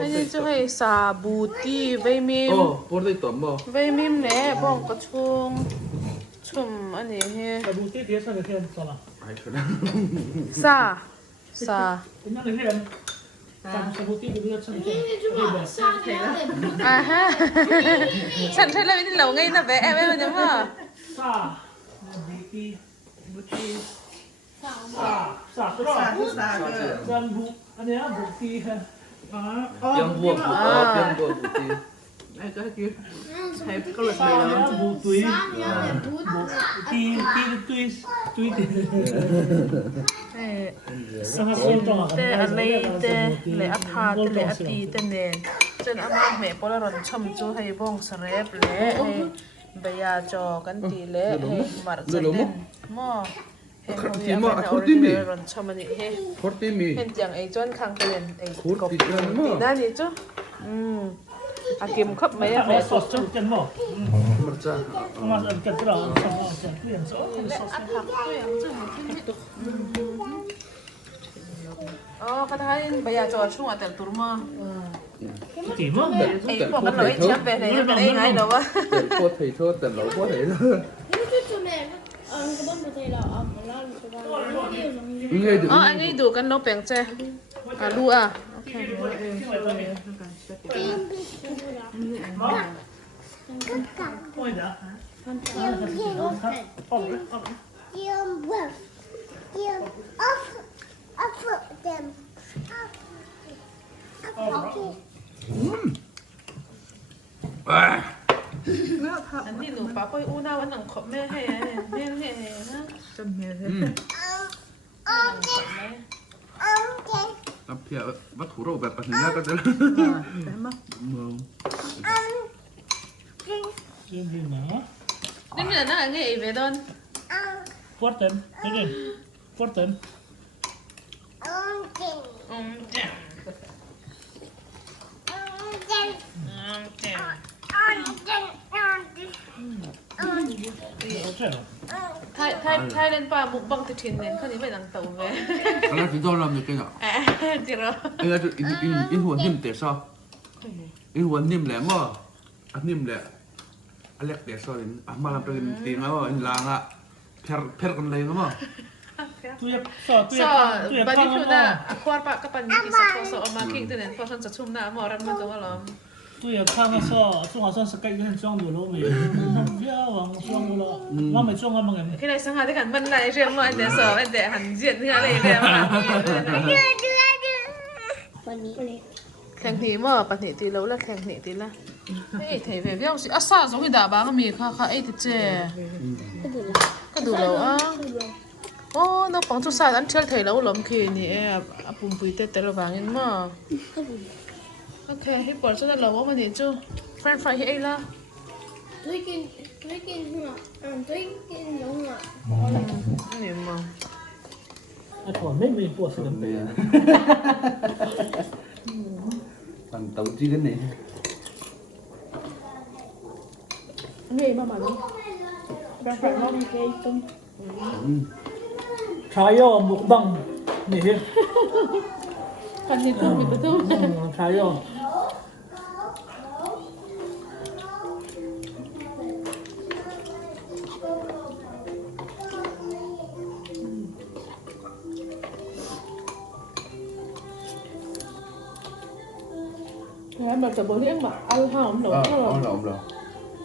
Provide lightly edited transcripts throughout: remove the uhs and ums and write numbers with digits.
อันนี้จะให้ซาบูตี้ไวมิมportei tombo ไวมิมเนี่ยบ้องกระชุงชุ่มอันนี้เฮ้ SaBuTi dia sa kesian salah. ai kena ซา Ini kesian. SaBuTi dia sa kesian. อ่าฮะฉันใช้แล้วนี่เราไงนะแบะแม่มันยังว่า SaBuTi Sa dan bu ini ya bukti yang buah putih Ai có chứ hay có lịch này ya đâu bukti bukti sangat sulit แต่อะไรแต่เลยอัฐาแต่เลยอปีแต่เนนจนอามาแม่ปลาร้อนช่ำจูให้บ้องสเรปเละให้ใบยาจอกันตีเละให้มาร์จันเด่นหม้อให้เขาเรียกว่าเอาเรื่องร้อนช่ำมันนี่ให้ portimi เห็นอย่างไอ้จวนคังเป็นไอ้กบตีนั่นนี่จูอากิมขับไม่ได้แม่สดจู kan mau merca mas kan terang kalian so อันหักด้วยอย่างจูอ๋อกระทายใบยาจอช่วงอัตตุรมา timah ไอ้พวกมันเราไอ้เชี่ยเป็นไงเป็นไงเนาะวะ có thầy thôi tần lẩu có thể đó nghe được อ๋ออันนี้ดูกันน้องแปลงเจ้ดูอ่ะโอเค Oi dah.อันนี้หนูป้าไปอู้หน้าวันหนังขบแม่ให้แม่ให้นะ Tâm mẹ thế เพียวัตถุเราแบบปัจจุบันก็จะ Đấy mà นี่นะ นี่มีอะไรนะไงไอ้เวดอน Porten, ini. Porten. ไทยเล่นป่ามุกบังติดทินเนี่ยคนนี้ไปหนังเต่าเว้ย อันนั้นถึงต้องรำอยู่กันอ่ะ จริงเหรอ เอออินหัวนิ่มเตะซออินหัวนิ่มแหลมอ่ะอันนิ่มแหละอันเล็กเตะซอเลยอ่ะมาลำเป็นตีนแล้วอินลางอ่ะเพลกันเลยมั้ง Tu ya, tu ส ya, อ tu ya บัดนี้ kang คือ mo. น่ะควาดปะกับปันยี่สิบสองมาคิงตัวเนี่ยพอฉันจะชุ่มหน้าหมอรันมันจะว่าหรอ Tu ya kang so, chung asan sakay kan chung du lo me. Ya wang chung lo. Ma me chung amang em. ที่ไหนสังหารที่ขันมันไหลเรียงมาแต่สอบแต่หันเจียนที่อะไรเนี่ยแข่งหนีมั้งปันหนีตีแล้วแล้วแข่งหนีตีละเฮ้ยเทเวียงสิอ่ะซาสองที่ด่าบ้าก็มีค่ะไอ้ที่เจ๊ก็ดูแล้วอ่ะโอ้น้องปังจุดสายอันเชื่อเทแล้วล้มคืนนี่ปุ่มปุยเตะแต่ละบางยังมั้งโอเคให้ปวดจะได้แล้วว่ามันนี่จูแฟนไฟให้ไอ้ละ Tôi kinh hả? Tôi kinh giống hả? นี่มั้ง Ai thon me me po sa kan pe. ปั่นเตาจีกันนี่ นี่มาบ้างแบบแบบว่ามีเกย์ตุ้ม Chayo mukbang ni he. พันยี่ตุ้มมีประตู Chayo. แล้วมันจะบอกเรียกแบบเอาหอมหนู เอาหลอมเรา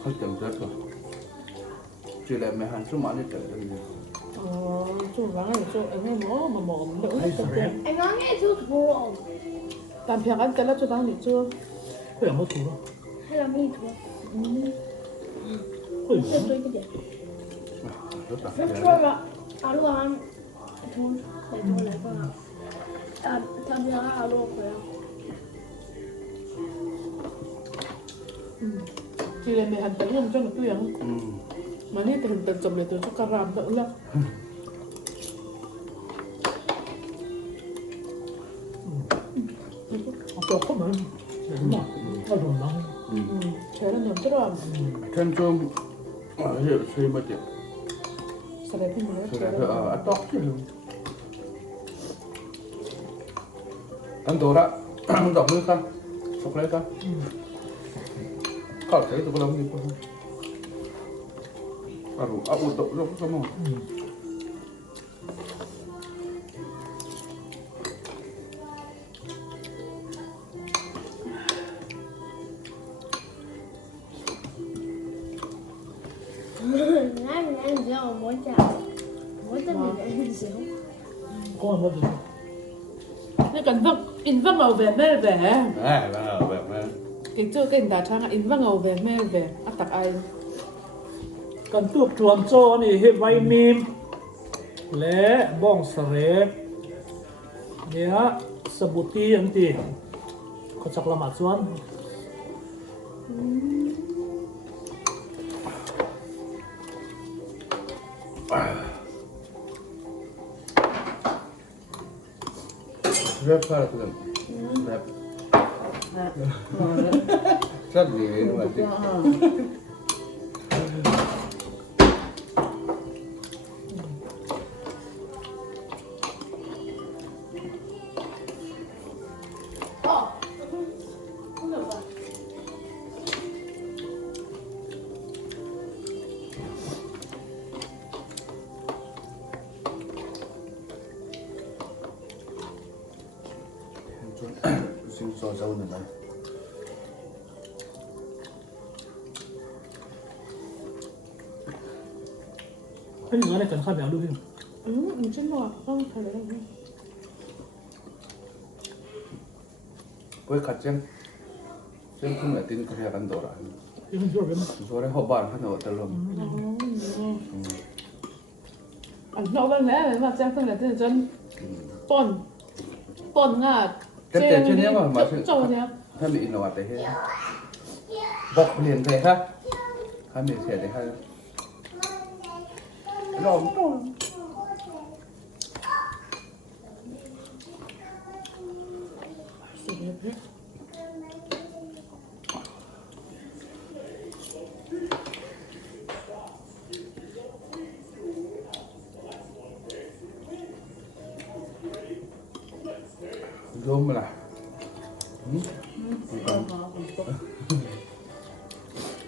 เขาเติมเยอะกว่าจีแลไม่หันสมานนี่เติมเลย อ๋อจุ่มร้างจุ่มไอ้เนี่ยหมอมาหมอมเดี๋ยวจะเจ็บ En gang er det bra. ตามเพียงอันกันแล้วจุดตั้งหนึ่งจุ่ม Ko ya mo tu lo. Hela min tror. Oi. Jag tror inte det. รถตัก Jag tror att alla han tog det dåligt bara. Ta göra alla på det. จีเลยไม่หันแต่ยังจังตัวยังมานี่แต่เห็นแต่จมเลยตัวชุกการามตัวละ Ako ko man. Ma. Ma do lang. ใช้แล้วหนึ่งตัว ท่านชมเฮ้ยช่วยมาเจ็บ แสดงที่มือ แสดงว่าตอกที่อันตัวละดอกมือกัน chocolate á có thấy tụi con làm gì không à đủ áo ủi tụi nó không Anh chỉ có mỗi chảo, mỗi tấm thì anh xíu. Con mất rồi. Nó cần in văng ngầu về mê về. à làแบบนั้น Cái chưa cái đá trắng in văng ngầu về mê về. À tặc ai. กันตูบทวนโซนี่เฮไวมีมและบ้องสเรกเนี่ยสบูตีอันตีเขาจักละหมาดส่วน rất là good đẹp rất gì mà chị Không được rồi. xin cho dâu này này cái gì này cần khai béo đúng không? Mình trên lò không phải đấy đâu. với cả chân không là tin cái ăn đồ rồi Cái gì rồi rồi đấy họ bàn hắn ở tận luôn Anh nấu bên lẽ mà xem không là tên chân Bồn ngà. cái tiền trên nhé mà Trâu nhé. hắn bị nó tại hết bọc liền thế ha hắn bị thế đấy ha rồi Zoom là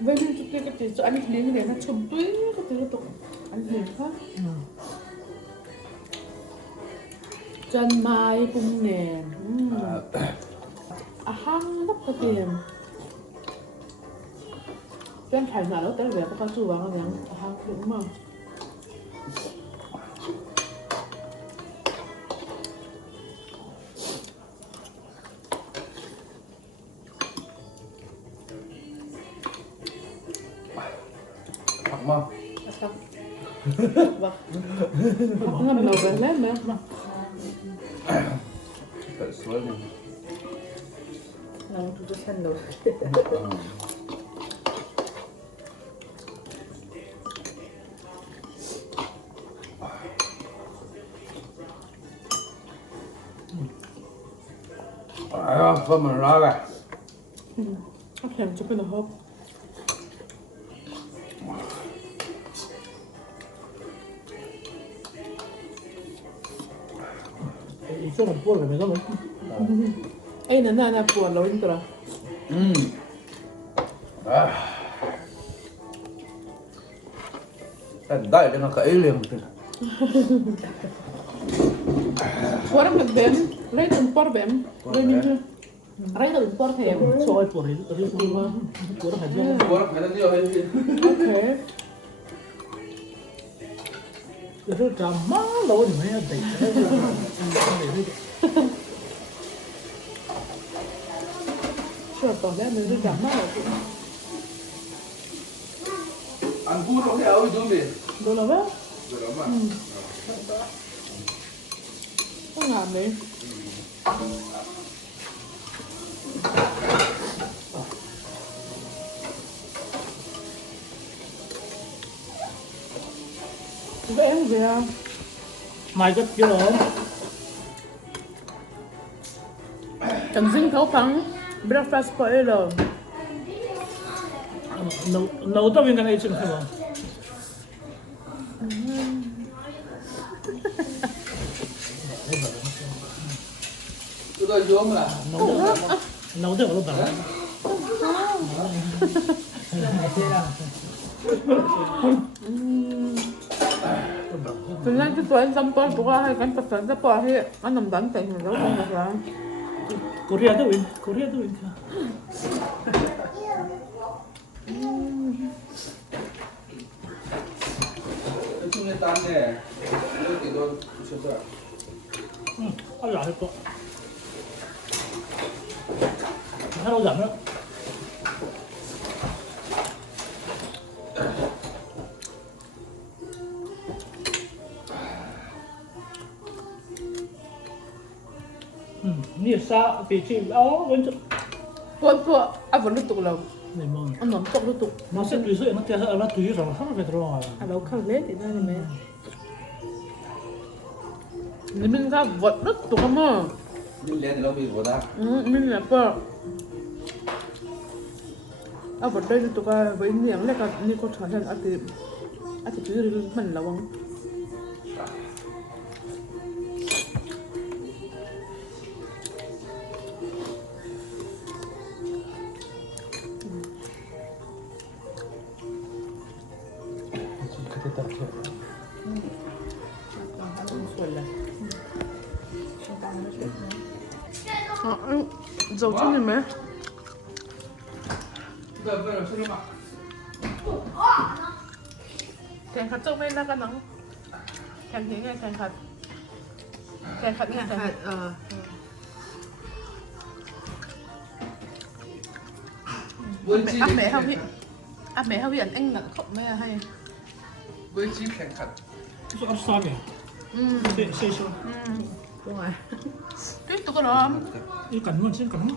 Với những chút kia cái tiền cho anh liếng này nó chùm túi cái thứ tục anh liếng khác. Chân mai cung nền. Hăng lắm cái tiền. Chân phải nào đó tới về có chú vào cái miếng hăng đúng mà. Thật mà Vâng. Ngâm đầu về lết nữa. Cởi xuống này Não, tudo sendo. không mà ra này Các thèm cho cái nào hộp. Itu nak pun kan kan? Ê nè buồn lâu anh rồi. Tận đại nó cãi liền từ Buồn được bém, lấy từng por bém, lấy mình chưa? Lấy từng por thèm. Soal pun itu semua kurang aja. bố phải là nhiều hay gì Ok. Itu drama lawan mana deh. Chưa tỏ lẽ mình đi giảm mắt rồi chị. ăn cua nó theo cái gì Đồ là bếp. rồi đó mà Không làm đấy. Vậy em về à? Mai cất chưa rồi? Chẳng dính thấu phẳng. Breakfast spoiler. Nấu tao viên cái này chừng không? tôi xuống là Nấu nấu được lúc nào 그냥 좋아하는 짬뽕 좋아해 간단 짬뽕 해 안ном 난데 이거 먹어야 Korea도 win Korea도 win 중에 딴데 여기도 붙여서 ăn lại có hello giảm nữa nhiều sao vị trí đó vẫn 뽀뽀 아버 루뚝 라고 này mà 안ном tok 루뚝 nó sẽ tùy sự nó theo nó tùy rồi nó phải 들어가 알아우 칼레 되다니면 니민가 뭐 루뚝 뭐 nhưng lên thì nó bị của ta mình là bơ 아버 đây 루뚝아 với niềng này cả ni có trở thành ati cứ mình là vâng 그때 딱 dầu chút gì mấy 그러니까 소리 막 kèn khát trong đây là cái nóng kèn thế nghe kèn khát nghe kèn ăn mẹ không biết anh nặng không mẹ hay với chi khen khẩn 그래서 아주 싸게 세셔 đúng rồi cái tụi cái đó 이 간건 진 간건